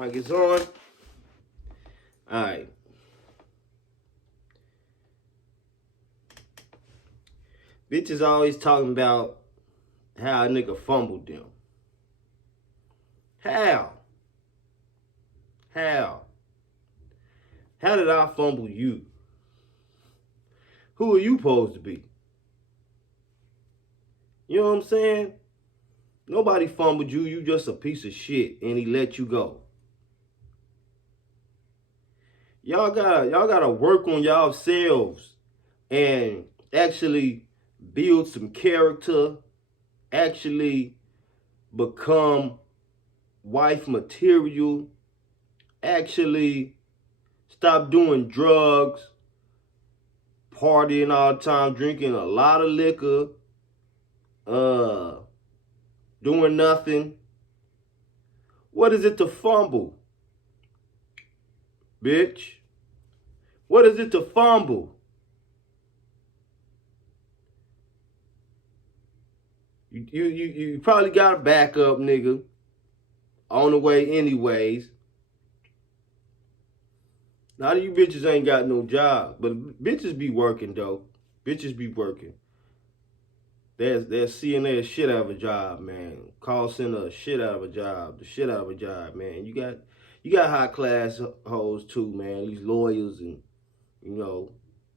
Mic is on. Alright. Bitches always talking about how a nigga fumbled them. How? How? How did I fumble you? Who are you supposed to be? You know what I'm saying? Nobody fumbled you. You just a piece of shit, and he let you go. Y'all gotta work on yourselves and actually build some character. Actually become wife material. Actually stop doing drugs, partying all the time, drinking a lot of liquor, doing nothing. What is it to fumble, bitch? What is it to fumble? You probably got a backup nigga on the way anyways. A lot of you bitches ain't got no job, but bitches be working though. Bitches be working. They're seeing their shit out of a job, man. Call center a shit out of a job. The shit out of a job, man. You got high class hoes too, man. These lawyers and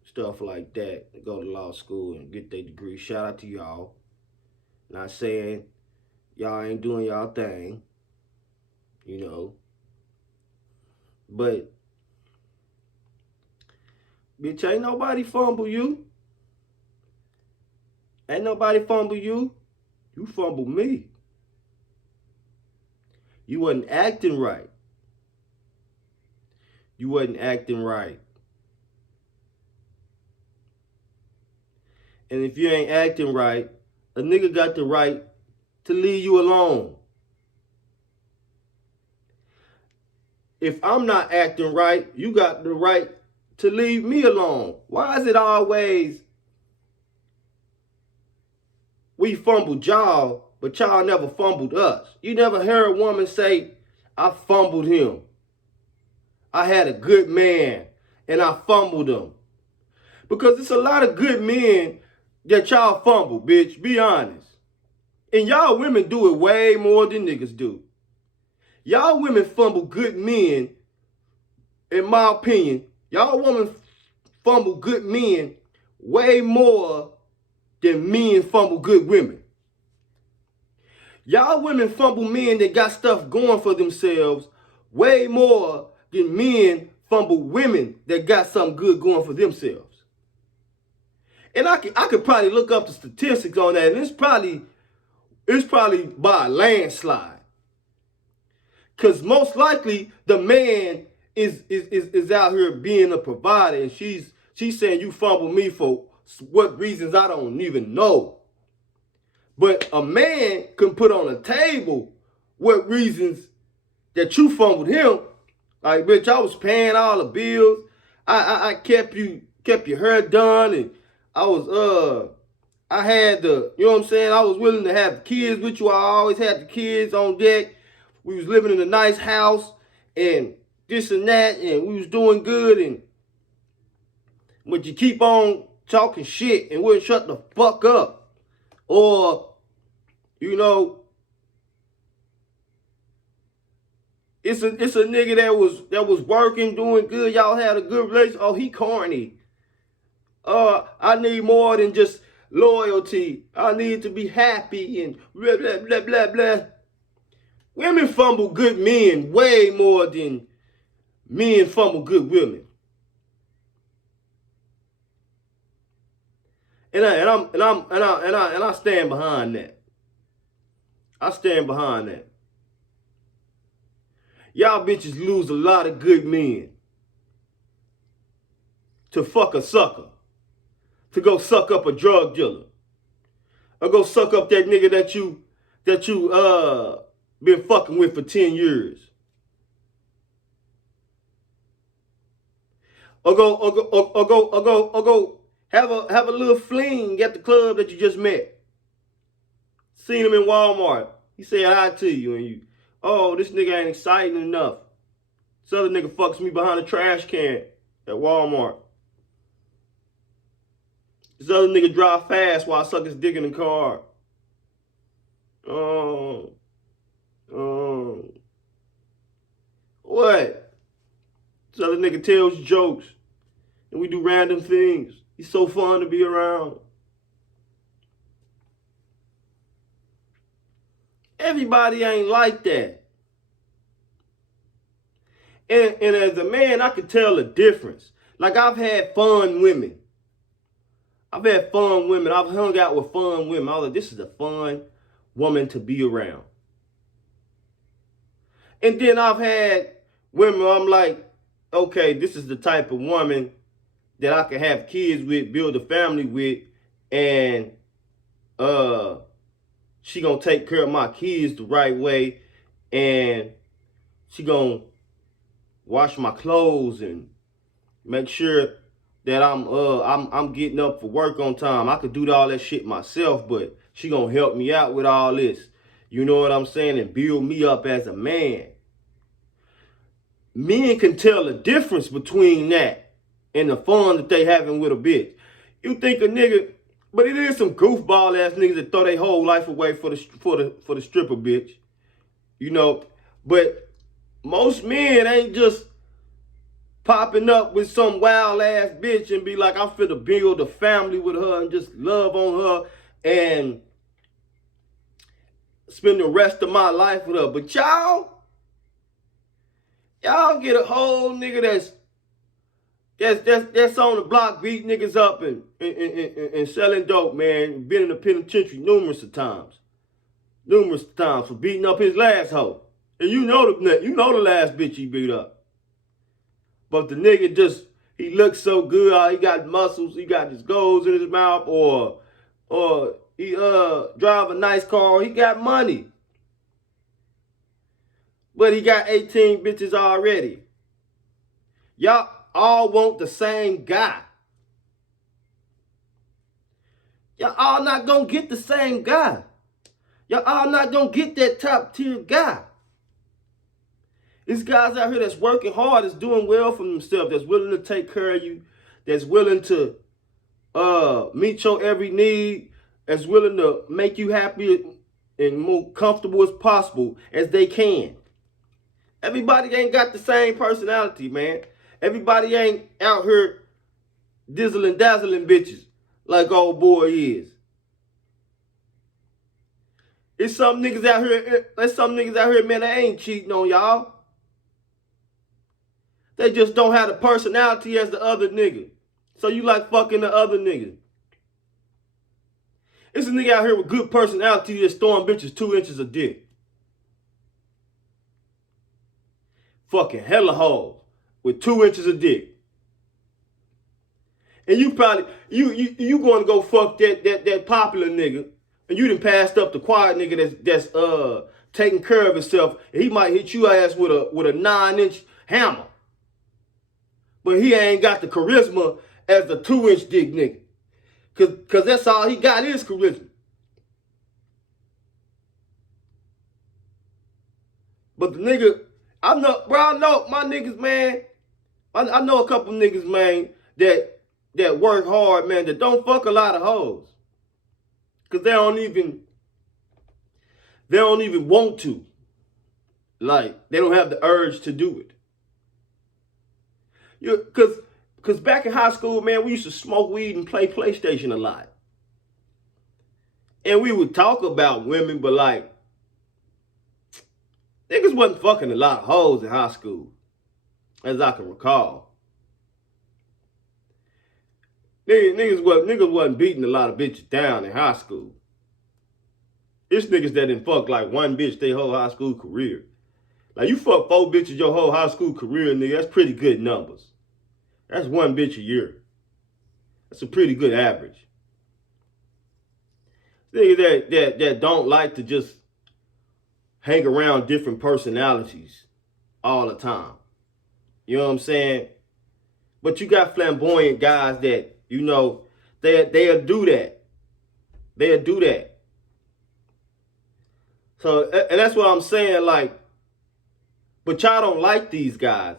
stuff like that. They go to law school and get their degree. Shout out to y'all. Not saying y'all ain't doing y'all thing, but bitch, ain't nobody fumble you. Ain't nobody fumble you. You fumbled me. You wasn't acting right. You wasn't acting right. And if you ain't acting right, a nigga got the right to leave you alone. If I'm not acting right, you got the right to leave me alone. Why is it always we fumbled y'all, but y'all never fumbled us? You never heard a woman say, I fumbled him. I had a good man and I fumbled him. Because it's a lot of good men that y'all fumble, bitch. Be honest. And y'all women do it way more than niggas do. Y'all women fumble good men, in my opinion. Y'all women fumble good men way more than men fumble good women. Y'all women fumble men that got stuff going for themselves way more than men fumble women that got something good going for themselves. And I could probably look up the statistics on that, and it's probably by a landslide. Because most likely the man is out here being a provider, and she's saying you fumbled me for what reasons I don't even know. But a man can put on a table what reasons that you fumbled him. Like, bitch, I was paying all the bills. I kept your hair done, and I had the, you know what I'm saying? I was willing to have kids with you. I always had the kids on deck. We was living in a nice house and this and that, and we was doing good, but you keep on talking shit and wouldn't shut the fuck up. Or, it's a nigga that was working, doing good. Y'all had a good relationship. Oh, he corny. I need more than just loyalty. I need to be happy and blah, blah, blah, blah, blah. Women fumble good men way more than men fumble good women. And I stand behind that. I stand behind that. Y'all bitches lose a lot of good men to fuck a sucker, to go suck up a drug dealer, or go suck up that nigga that you been fucking with for 10 years. Or go have a little fling at the club that you just met. Seen him in Walmart. He said hi to you, and you, oh, this nigga ain't exciting enough. This other nigga fucks me behind a trash can at Walmart. This other nigga drive fast while I suck his dick in the car. What? This other nigga tells jokes and we do random things. He's so fun to be around. Everybody ain't like that. And as a man, I can tell the difference. Like, I've had fun women. I've hung out with fun women. I was like, this is a fun woman to be around. And then I've had women where I'm like, okay, this is the type of woman that I can have kids with, build a family with, and she gonna take care of my kids the right way, and she gonna wash my clothes and make sure that I'm getting up for work on time. I could do all that shit myself, but she gonna help me out with all this. You know what I'm saying? And build me up as a man. Men can tell the difference between that and the fun that they having with a bitch. You think a nigga, but it is some goofball ass niggas that throw their whole life away for the stripper bitch. You know, but most men ain't just popping up with some wild ass bitch and be like, I'm finna build a family with her and just love on her and spend the rest of my life with her. But y'all get a whole nigga that's on the block beating niggas up and selling dope, man. Been in the penitentiary numerous times for beating up his last hoe. And you know the last bitch he beat up. But the nigga just, he looks so good, he got muscles, he got his goals in his mouth, or he drive a nice car, he got money. But he got 18 bitches already. Y'all all want the same guy. Y'all all not gonna get the same guy. Y'all all not gonna get that top tier guy. These guys out here that's working hard, that's doing well for themselves, that's willing to take care of you, that's willing to meet your every need, that's willing to make you happy and more comfortable as possible as they can. Everybody ain't got the same personality, man. Everybody ain't out here dizzling dazzling bitches like old boy is. There's some niggas out here, man, that ain't cheating on y'all. They just don't have the personality as the other nigga. So you like fucking the other nigga. It's a nigga out here with good personality that's throwing bitches 2 inches of dick. Fucking hella hoes with 2 inches of dick. And you probably, you going to go fuck that popular nigga. And you done passed up the quiet nigga that's taking care of himself. And he might hit you ass with a 9-inch hammer. But he ain't got the charisma as the 2-inch dick nigga. Cause that's all he got is charisma. But the nigga, I know my niggas, man. I know a couple niggas, man, that work hard, man, that don't fuck a lot of hoes. Cause they don't even want to. Like, they don't have the urge to do it. Cause back in high school, man, we used to smoke weed and play PlayStation a lot. And we would talk about women, but like, niggas wasn't fucking a lot of hoes in high school, as I can recall. Niggas wasn't beating a lot of bitches down in high school. It's niggas that didn't fuck like one bitch their whole high school career. Like, you fuck 4 bitches your whole high school career, nigga, that's pretty good numbers. That's 1 bitch a year. That's a pretty good average. Niggas that don't like to just hang around different personalities all the time. You know what I'm saying? But you got flamboyant guys that, you know, they'll do that. They'll do that. So, and that's what I'm saying, like, But y'all don't like these guys.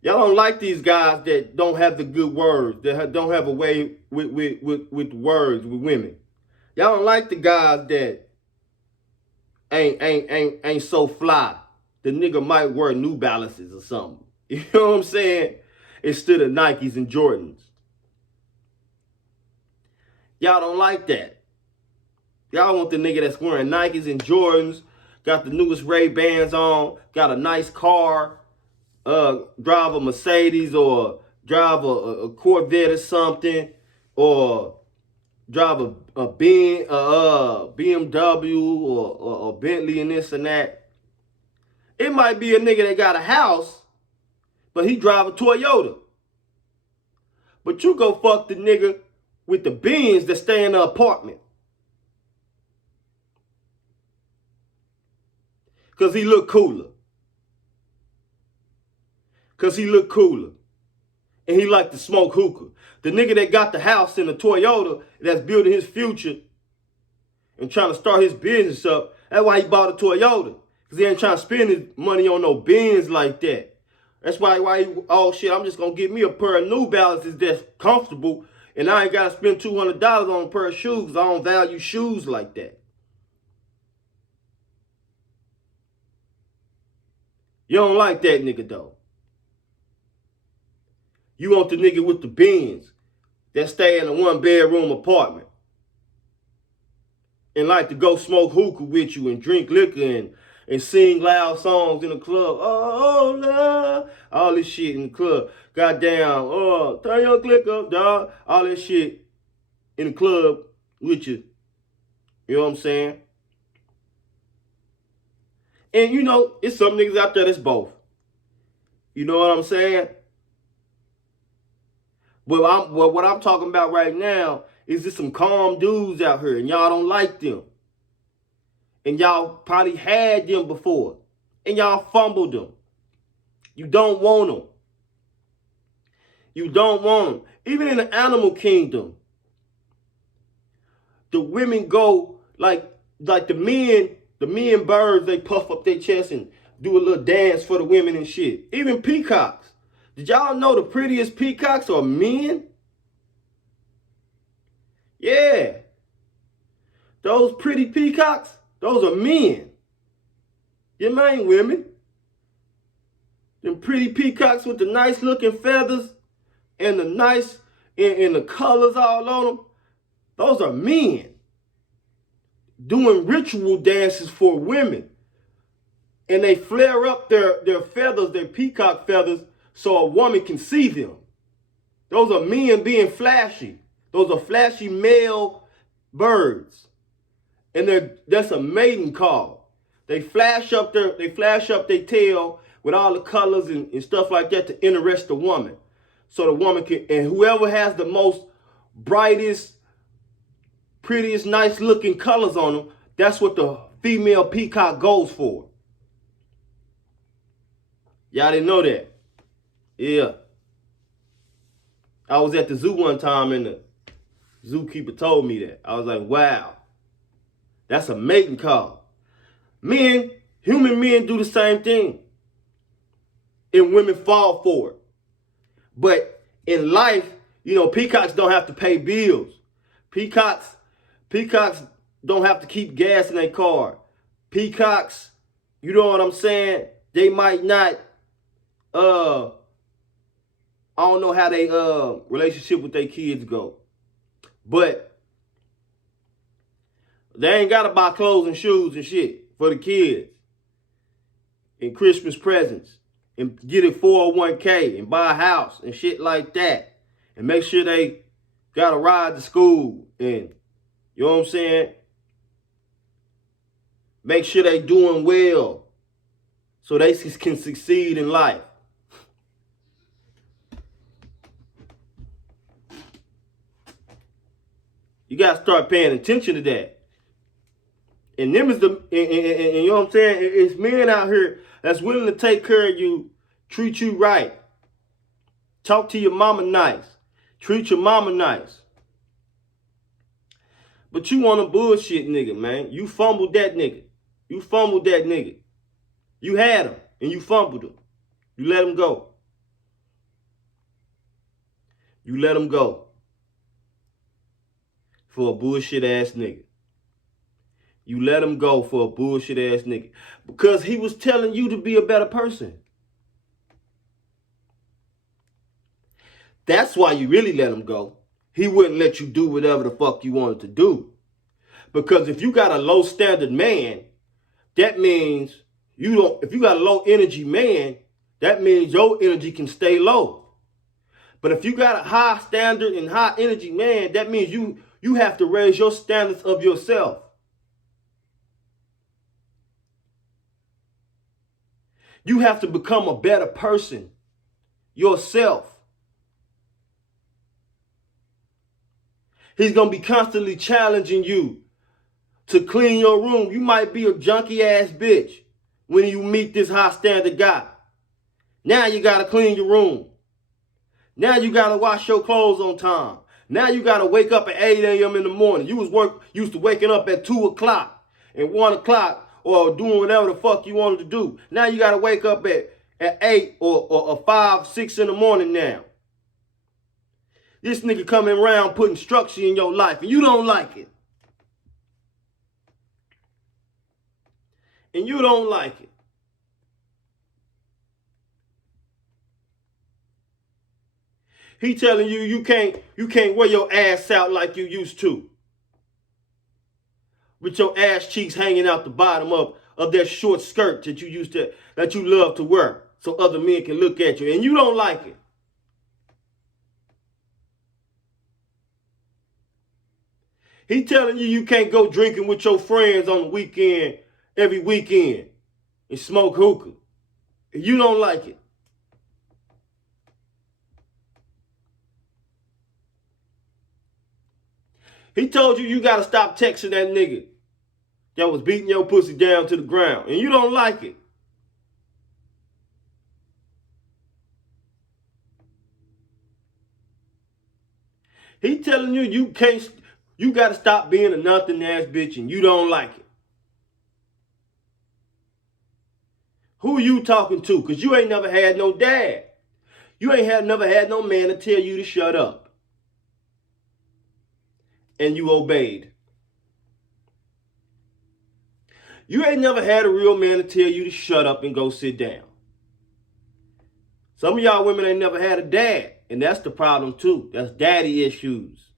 Y'all don't like these guys that don't have the good words, that don't have a way with words with women. Y'all don't like the guys that ain't so fly. The nigga might wear New Balances or something. You know what I'm saying? Instead of Nikes and Jordans. Y'all don't like that. Y'all want the nigga that's wearing Nikes and Jordans, got the newest Ray-Bans on, got a nice car, drive a Mercedes or drive a Corvette or something, or drive a BMW or a Bentley and this and that. It might be a nigga that got a house, but he drive a Toyota. But you go fuck the nigga with the Benz that stay in the apartment. Because he look cooler. Because he look cooler. And he like to smoke hookah. The nigga that got the house in the Toyota that's building his future and trying to start his business up, that's why he bought a Toyota. Because he ain't trying to spend his money on no Benz like that. That's why he, oh shit, I'm just going to get me a pair of New Balances that's comfortable and I ain't got to spend $200 on a pair of shoes because I don't value shoes like that. You don't like that nigga though. You want the nigga with the Benz that stay in a 1-bedroom apartment and like to go smoke hookah with you and drink liquor and sing loud songs in the club. Oh, love. All this shit in the club. Goddamn, turn your click up, dog. All this shit in the club with you. You know what I'm saying? And you know, it's some niggas out there that's both. You know what I'm saying? But what I'm talking about right now is just some calm dudes out here, and y'all don't like them. And y'all probably had them before, and y'all fumbled them. You don't want them. You don't want them. Even in the animal kingdom, the women go like the men birds, they puff up their chest and do a little dance for the women and shit. Even peacocks. Did y'all know the prettiest peacocks are men? Yeah. Those pretty peacocks, those are men. Them ain't women. Them pretty peacocks with the nice looking feathers and the nice, and the colors all on them, those are men. Doing ritual dances for women. And they flare up their feathers, their peacock feathers, so a woman can see them. Those are men being flashy. Those are flashy male birds. And that's a mating call. They flash up their tail with all the colors and stuff like that to interest the woman. So the woman can, and whoever has the most brightest, prettiest, nice looking colors on them, that's what the female peacock goes for. Y'all didn't know that? Yeah. I was at the zoo one time and the zookeeper told me that. I was like, wow. That's a mating call. Human men do the same thing. And women fall for it. But in life, you know, peacocks don't have to pay bills. Peacocks don't have to keep gas in their car. Peacocks, you know what I'm saying? They might not, I don't know how they relationship with their kids go. But they ain't got to buy clothes and shoes and shit for the kids. And Christmas presents. And get a 401k and buy a house and shit like that. And make sure they got a ride to school. And you know what I'm saying? Make sure they doing well so they can succeed in life. You got to start paying attention to that. And them is and you know what I'm saying? It's men out here that's willing to take care of you, treat you right. Talk to your mama nice. Treat your mama nice. But you want a bullshit nigga, man. You fumbled that nigga. You fumbled that nigga. You had him and you fumbled him. You let him go. You let him go for a bullshit ass nigga. You let him go for a bullshit ass nigga because he was telling you to be a better person. That's why you really let him go. He wouldn't let you do whatever the fuck you wanted to do. Because if you got a low standard man, that means you don't, if you got a low energy man, that means your energy can stay low. But if you got a high standard and high energy man, that means you have to raise your standards of yourself. You have to become a better person yourself. He's going to be constantly challenging you to clean your room. You might be a junky ass bitch when you meet this high standard guy. Now you got to clean your room. Now you got to wash your clothes on time. Now you got to wake up at 8 a.m. in the morning. You was used to waking up at 2 o'clock and 1 o'clock or doing whatever the fuck you wanted to do. Now you got to wake up at 8 or 5, 6 in the morning now. This nigga coming around putting structure in your life and you don't like it. And you don't like it. He telling you you can't wear your ass out like you used to. With your ass cheeks hanging out the bottom of that short skirt that you love to wear so other men can look at you. And you don't like it. He telling you you can't go drinking with your friends on the weekend, every weekend, and smoke hookah. And you don't like it. He told you got to stop texting that nigga that was beating your pussy down to the ground. And you don't like it. He telling you you got to stop being a nothing ass bitch and you don't like it. Who you talking to? Because you ain't never had no dad. You ain't never had no man to tell you to shut up. And you obeyed. You ain't never had a real man to tell you to shut up and go sit down. Some of y'all women ain't never had a dad. And that's the problem too. That's daddy issues.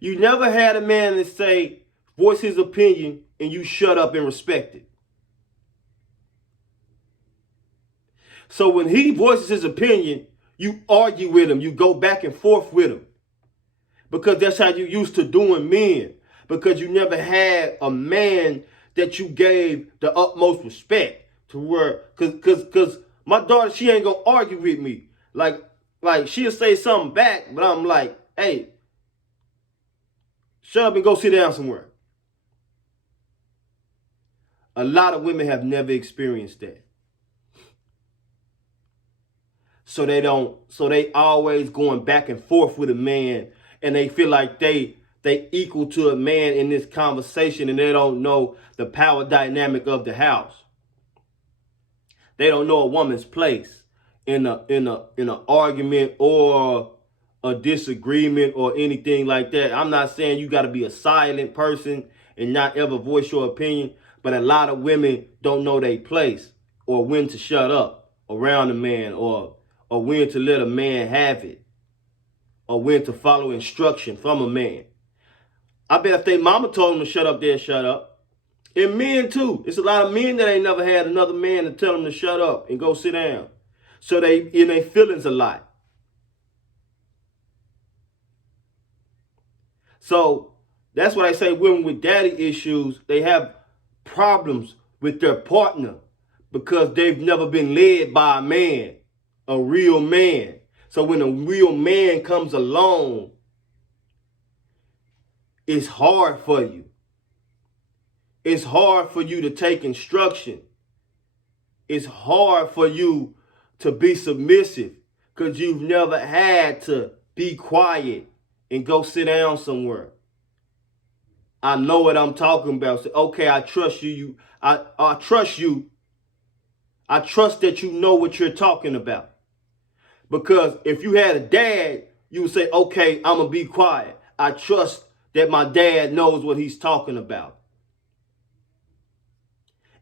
You never had a man that say, voice his opinion, and you shut up and respect it. So when he voices his opinion, you argue with him. You go back and forth with him. Because that's how you used to doing men. Because you never had a man that you gave the utmost respect to where, because my daughter, she ain't gonna argue with me. Like she'll say something back, but I'm like, hey, shut up and go sit down somewhere. A lot of women have never experienced that. So they always going back and forth with a man, and they feel like they equal to a man in this conversation, and they don't know the power dynamic of the house. They don't know a woman's place in an argument or a disagreement or anything like that. I'm not saying you got to be a silent person and not ever voice your opinion, but a lot of women don't know their place or when to shut up around a man or when to let a man have it or when to follow instruction from a man. I bet if their mama told them to shut up, they'll shut up. And men too. It's a lot of men that ain't never had another man to tell them to shut up and go sit down. So they in their feelings a lot. So that's why I say women with daddy issues, they have problems with their partner because they've never been led by a man, a real man. So when a real man comes along, it's hard for you. It's hard for you to take instruction. It's hard for you to be submissive because you've never had to be quiet and go sit down somewhere. I know what I'm talking about. So, okay, I trust you. I trust you I trust that you know what you're talking about. Because if you had a dad, you would say, okay, I'm going to be quiet. I trust that my dad knows what he's talking about.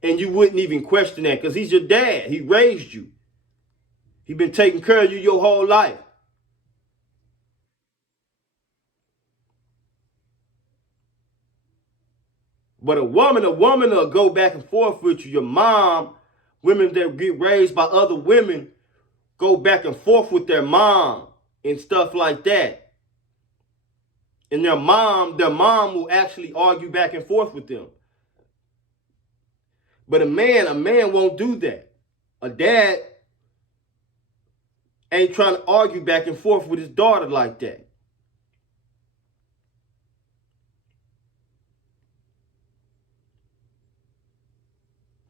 And you wouldn't even question that because he's your dad. He raised you. He's been taking care of you your whole life. But a woman will go back and forth with you. Your mom, women that get raised by other women, go back and forth with their mom and stuff like that. And their mom will actually argue back and forth with them. But a man won't do that. A dad ain't trying to argue back and forth with his daughter like that.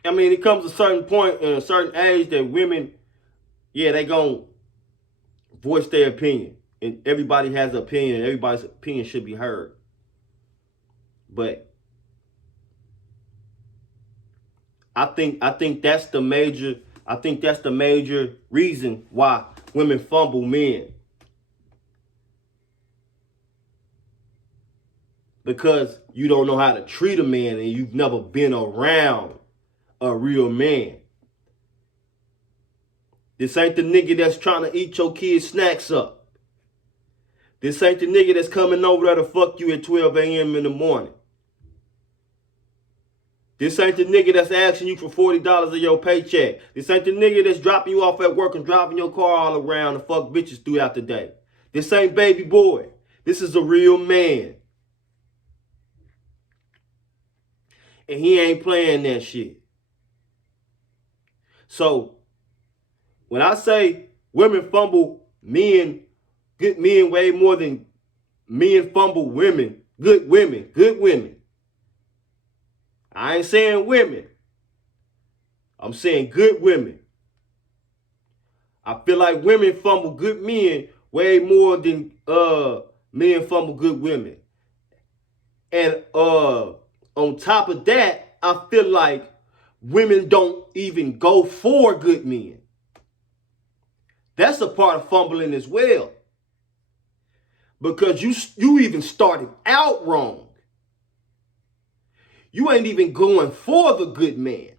I mean, it comes to a certain point in a certain age that women, yeah, they gonna voice their opinion. And everybody has an opinion, and everybody's opinion should be heard. But I think that's the major reason why women fumble men. Because you don't know how to treat a man and you've never been around a real man. This ain't the nigga that's trying to eat your kids' snacks up. This ain't the nigga that's coming over there to fuck you at 12 a.m. in the morning. This ain't the nigga that's asking you for $40 of your paycheck. This ain't the nigga that's dropping you off at work and driving your car all around to fuck bitches throughout the day. This ain't baby boy. This is a real man. And he ain't playing that shit. So, when I say women fumble men, good men way more than men fumble women, good women. I ain't saying women. I'm saying good women. I feel like women fumble good men way more than men fumble good women. And on top of that, I feel like women don't even go for good men. That's a part of fumbling as well. Because you even started out wrong. You ain't even going for the good man.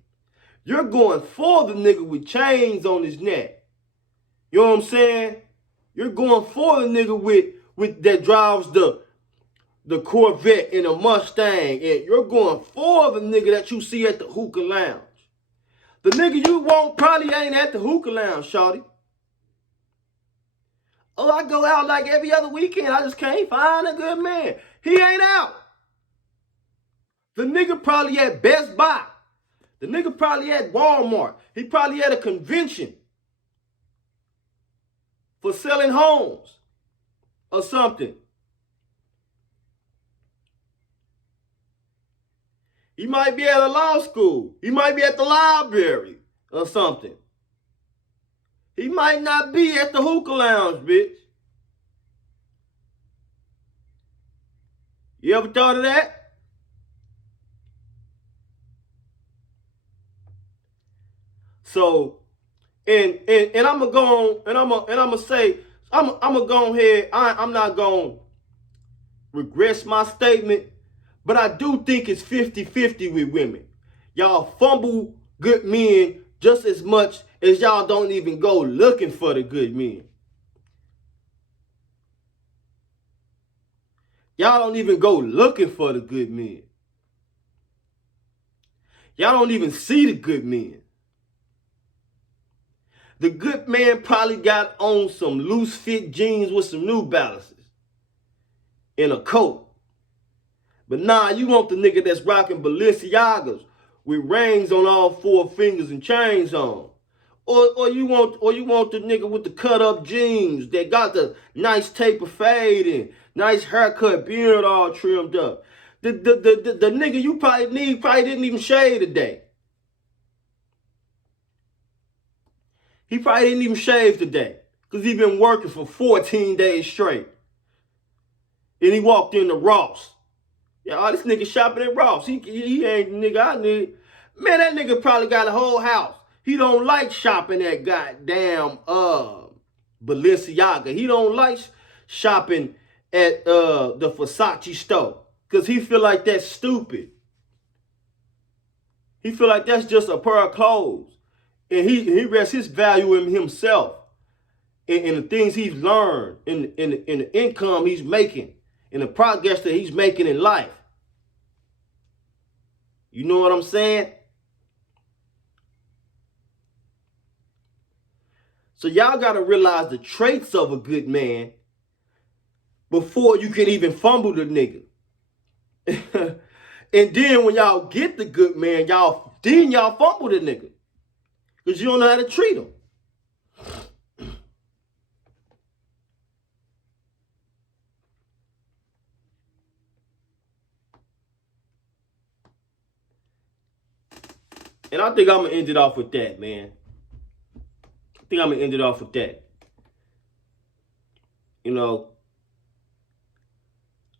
You're going for the nigga with chains on his neck. You know what I'm saying? You're going for the nigga with that drives the Corvette and a Mustang. And you're going for the nigga that you see at the hookah lounge. The nigga you want probably ain't at the hookah lounge, shawty. Oh, I go out like every other weekend. I just can't find a good man. He ain't out. The nigga probably at Best Buy. The nigga probably at Walmart. He probably at a convention for selling homes or something. He might be at a law school. He might be at the library or something. He might not be at the hookah lounge, bitch. You ever thought of that? So, and I'm gonna go on, and I'm gonna say, I'm gonna go ahead. I'm not gonna regress my statement, but I do think it's 50-50 with women. Y'all fumble good men just as much as y'all don't even go looking for the good men. Y'all don't even go looking for the good men. Y'all don't even see the good men. The good man probably got on some loose fit jeans with some New Balances and a coat. But nah, you want the nigga that's rocking Balenciagas with rings on all four fingers and chains on. Or you want the nigga with the cut up jeans that got the nice taper fade and nice haircut, beard all trimmed up. The nigga you probably need probably didn't even shave today. He probably didn't even shave today because he been working for 14 days straight. And he walked into Ross. Yeah, all this nigga shopping at Ross. He ain't the nigga I need. Man, that nigga probably got a whole house. He don't like shopping at goddamn Balenciaga. He don't like shopping at the Versace store. Because he feel like that's stupid. He feel like that's just a pair of clothes. And he rests his value in himself. In the things he's learned. In the income he's making. In the progress that he's making in life. You know what I'm saying? So y'all got to realize the traits of a good man before you can even fumble the nigga. And then when y'all get the good man, y'all fumble the nigga. Because you don't know how to treat him. And I think I'm going to end it off with that, man. I think I'm going to end it off with that. You know,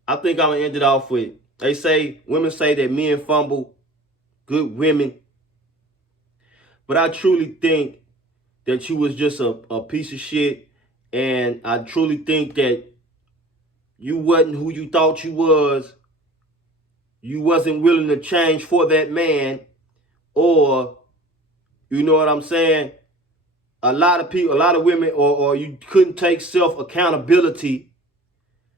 I think I'm going to end it off with, women say that men fumble good women. But I truly think that you was just a piece of shit. And I truly think that you wasn't who you thought you was. You wasn't willing to change for that man. Or, you know what I'm saying? A lot of women, or you couldn't take self-accountability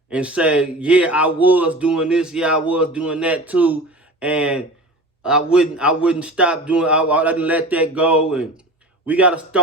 and say, yeah, I was doing this, yeah, I was doing that too. And I wouldn't stop doing, I didn't let that go. And we got to start